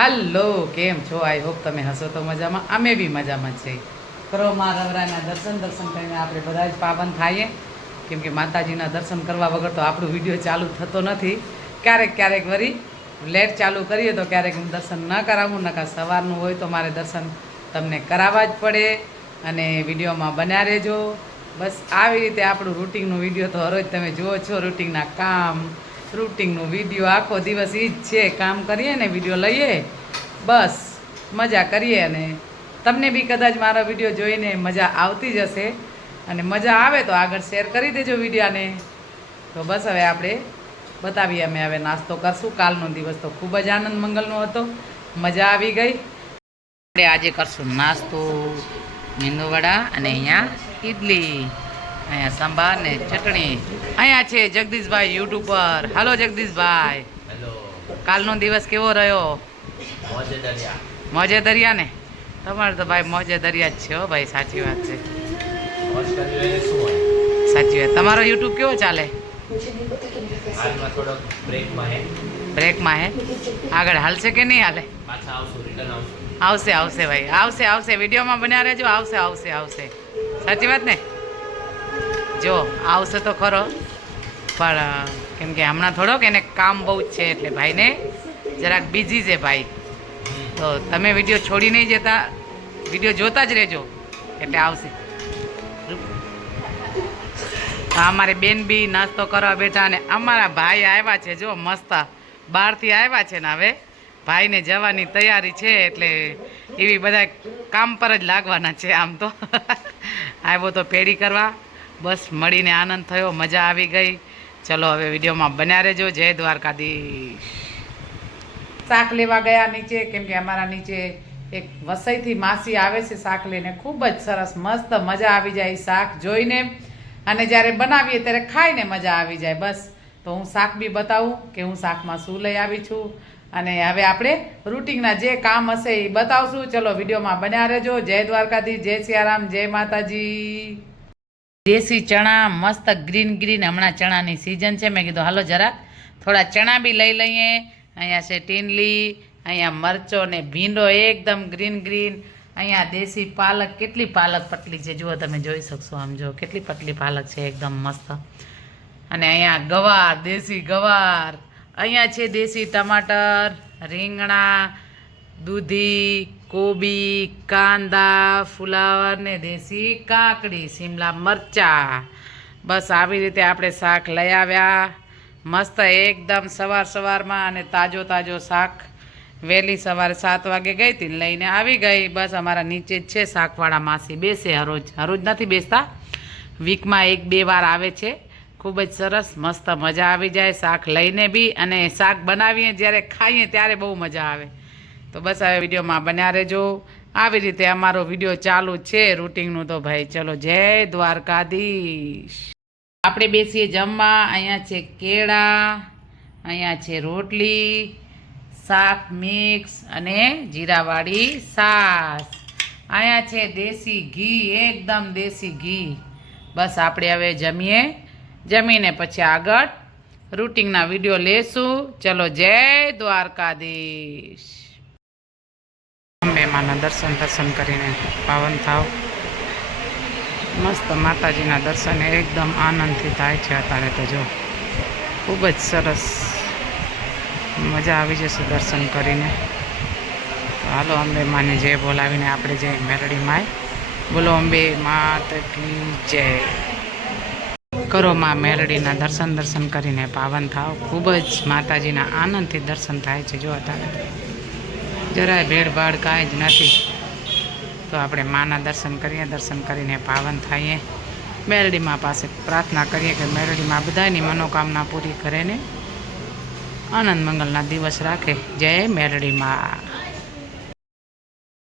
હાલો, કેમ છો? I hope તમે હશો તો મજામાં. અમે બી મજામાં છે. કરો મા રવરાના દર્શન કરીને આપણે બધા જ પાવન થાઈએ, કેમ કે માતાજીના દર્શન કરવા વગર તો આપણું વિડીયો ચાલુ થતો નથી. ક્યારેક વળી લેટ ચાલુ કરીએ તો ક્યારેક હું દર્શન ન કરાવું, નકા સવારનું હોય તો મારે દર્શન તમને કરાવવા જ પડે. અને વિડીયોમાં બન્યા રહેજો. બસ આવી રીતે આપણું રૂટિનનું વિડીયો તો હરોજ તમે જુઓ છો. રૂટિનના કામ, રૂટિનનું વિડીયો, આખો દિવસ એ જ છે. કામ કરીએ ને વિડીયો લઈએ, બસ મજા કરીએ. અને તમને બી કદાચ મારો વિડીયો જોઈને મજા આવતી જ હશે, અને મજા આવે તો આગળ શેર કરી દેજો વિડીયાને. તો બસ હવે આપણે બતાવીએ, અમે હવે નાસ્તો કરશું. કાલનો દિવસ તો ખૂબ જ આનંદ મંગલનો હતો, મજા આવી ગઈ. આપણે આજે કરશું નાસ્તો, મેંદુવડા અને અહીંયા ઇડલી, અહીંયા સંભાર ને ચટણી. અહીંયા છે જગદીશભાઈ યુટ્યુબર. હાલો જગદીશભાઈ. હેલો. કાલનો દિવસ કેવો રહ્યો? મોજે દરિયા. મોજે દરિયા ને? તમારે તો ભાઈ મોજે દરિયા જ છે હો ભાઈ, સાચી વાત છે. મોજ કરવી હોય શું હોય? સાચી વાત. તમારો યુટ્યુબ કેવો ચાલે? હાલમાં થોડોક બ્રેકમાં હે. બ્રેકમાં હે? આગળ હાલશે કે નહીં હાલે? પાછા આવશું, રિટર્ન આવશું. આવશે ભાઈ, આવશે. વિડીયોમાં બન્યા રહેજો. આવશે. સાચી વાત ને? જો આવશે તો ખરો, પણ કેમ કે હમણાં થોડોક એને કામ બહુ જ છે, એટલે ભાઈને જરાક બિઝી છે ભાઈ. તો તમે વિડીયો છોડી નહીં જતા, વિડીયો જોતા જ રહેજો, એટલે આવશે. અમારે બેન બી નાસ્તો કરવા બેઠા, અને અમારા ભાઈ આવ્યા છે. જો મસ્ત બહારથી આવ્યા છે ને હવે ભાઈને જવાની તૈયારી છે, એટલે એવી બધા કામ પર જ લાગવાના છે. આમ તો આવ્યો તો પેઢી કરવા. બસ મળીને આનંદ થયો, મજા આવી ગઈ. ચલો હવે વિડીયોમાં બન્યા રહેજો. જય દ્વારકાધીશ. શાક લેવા ગયા નીચે, કેમ કે અમારા નીચે એક વસઈથી માસી આવે છે શાક લઈને. ખૂબ જ સરસ મસ્ત મજા આવી જાય શાક જોઈને, અને જ્યારે બનાવીએ ત્યારે ખાઈને મજા આવી જાય. બસ તો હું શાક બી બતાવું કે હું શાકમાં શું લઈ આવી છું, અને હવે આપણે રૂટિનના જે કામ હશે એ બતાવશું. ચલો વિડીયોમાં બન્યા રહેજો. જય દ્વારકાધીશ, જય સિયારામ, જય માતાજી. દેશી ચણા મસ્ત ગ્રીન, હમણાં ચણાની સિઝન છે. મેં કીધું હાલો જરાક થોડા ચણા બી લઈ લઈએ. અહીંયા છે ટીંડલી, અહીંયા મરચો ને ભીંડો એકદમ ગ્રીન. અહીંયા દેશી પાલક. કેટલી પાલક પટલી છે જુઓ, તમે જોઈ શકશો. આમ જો કેટલી પટલી પાલક છે, એકદમ મસ્ત. અને અહીંયા ગવાર, દેશી ગવાર. અહીંયા છે દેશી ટમાટર, રીંગણા, દૂધી, કોબી, કાંદા, ફુલાવર ને દેશી કાકડી, શિમલા મરચાં. બસ આવી રીતે આપણે શાક લઈ આવ્યા. મસ્ત એકદમ સવારમાં, અને તાજો શાક. વહેલી સવારે 7 વાગે ગઈ હતી, લઈને આવી ગઈ. બસ અમારા નીચે જ છે શાકવાળા માસી, બેસે હરોજ નથી બેસતા, વીકમાં 1-2 વાર આવે છે. ખૂબ જ સરસ મસ્ત મજા આવી જાય શાક લઈને બી, અને શાક બનાવીએ જ્યારે ખાઈએ ત્યારે બહુ મજા આવે. તો બસ હવે વિડીયોમાં બન્યા રહેજો. આવી રીતે અમારો વિડીયો ચાલુ છે રૂટિનનું. તો ભાઈ ચલો, જય દ્વારકાધીશ. આપણે બેસીએ જમવા. અહીંયા છે કેળા, અહીંયા છે રોટલી, શાક મિક્સ અને જીરાવાળી છાશ. અહીંયા છે દેશી ઘી, એકદમ દેશી ઘી. બસ આપણે હવે જમીને પછી આગળ રૂટિનના વિડીયો લેશું. ચલો, જય દ્વારકાધીશ. અંબે માના દર્શન કરીને પાવન થાવ. મસ્ત માતાજીના દર્શન એકદમ આનંદથી થાય છે અત્યારે તો. જો ખૂબ જ સરસ મજા આવી જશે દર્શન કરીને. તો હાલો અંબે માને જય બોલાવીને આપણે જય મેરડી માય. બોલો અંબે માત કી જય. કરો માં મેરડીના દર્શન કરીને પાવન થાવ. ખૂબ જ માતાજીના આનંદથી દર્શન થાય છે. જો અત્યારે જરાય ભેળભાળ કાંઈ જ નથી. તો આપણે માના દર્શન કરીને પાવન થઈએ. મેરડીમાં પાસે પ્રાર્થના કરીએ કે મેરડીમાં બધાની મનોકામના પૂરી કરે ને આનંદ મંગલના દિવસ રાખે. જય મેરડીમાં.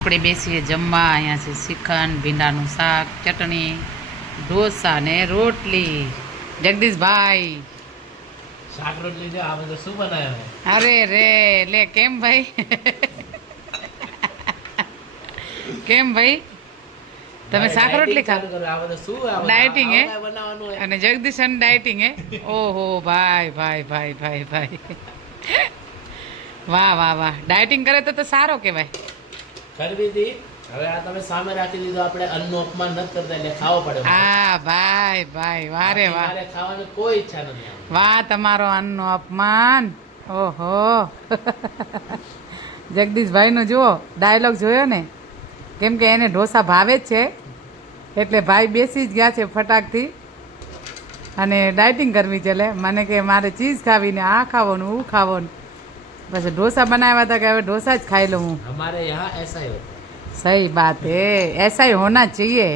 આપણે બેસીએ જમવા. અહીંયા છે શ્રીખંડ, ભીંડાનું શાક, ચટણી, ઢોસા ને રોટલી. જગદીશભાઈ, શાક રોટલી જો આ બધું શું બનાવ્યો? અરે રે લે, કેમ ભાઈ? કેમ ભાઈ તમે શાક રોટલી ખાવ? ડાયટિંગ હે? અને જગદીશન ડાયટિંગ હે? ઓહો ભાઈ. વાહ વાહ વાહ ડાયટિંગ કરે તો સારો કહેવાય. કરવી હતી. હવે આ તમે સામે રાખી દીધું, આપણે અન્નનું અપમાન નથી કરતા એટલે ખાવો પડે. હા ભાઈ ભાઈ વારે વાહ મારે ખાવાની કોઈ ઈચ્છા નથી આમ. વાહ તમારો અન્નનો અપમાન. ઓહો જગદીશભાઈનો જુઓ ડાયલોગ જોયો ને, કેમ કે એને ઢોસા ભાવે જ છે એટલે ભાઈ બેસી જ ગયા છે ફટાકથી અને ડાયટિંગ કરવી છે. એટલે મને કે મારે ચીઝ ખાવી ને આ ખાવાનું હું ખાવાનું, પછી ઢોસા બનાવ્યા હતા કે હવે ઢોસા જ ખાઈ લઉં હું. हमारे यहाँ ऐसा ही होता है. सही बात है, ऐसा ही होना चाहिए.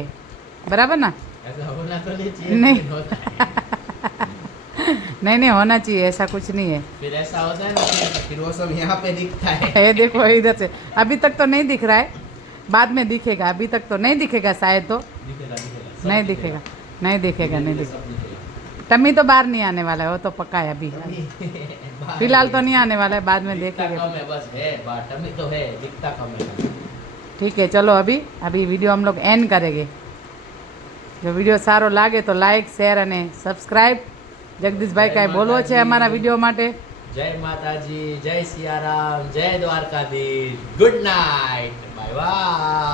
बराबर ना? ऐसा होना तो नहीं चाहिए, नहीं. लेकिन होता है. नहीं नहीं होना चाहिए, ऐसा कुछ नहीं है. फिर ऐसा होता है ना फिर वो सब यहाँ पे दिखता है. ये देखो इधर से, अभी तक तो नहीं दिख रहा है, बाद में दिखेगा. अभी तक तो नहीं दिखेगा शायद, तो दिखेगा दिखेगा. सब नहीं दिखेगा, नहीं दिखेगा, नहीं दिखेगा. सब दिखेगा. टमी तो बाहर नहीं आने वाला है, वो तो पक्का है अभी. बाहर फिलहाल तो नहीं आने वाला है, बाद में दिखता देखेंगे. कम है, बस है टमी तो है, दिखता कम है. ठीक है चलो अभी वीडियो हम लोग एंड करेंगे. जो वीडियो सारो लागे तो लाइक शेयर અને સબસ્ક્રાઈબ. જગદીશભાઈ કાંઈ બોલવો છે અમારા વિડીયો માટે? જય માતાજી, જય સિયારામ, જય Dwarkadhish, good night, bye bye.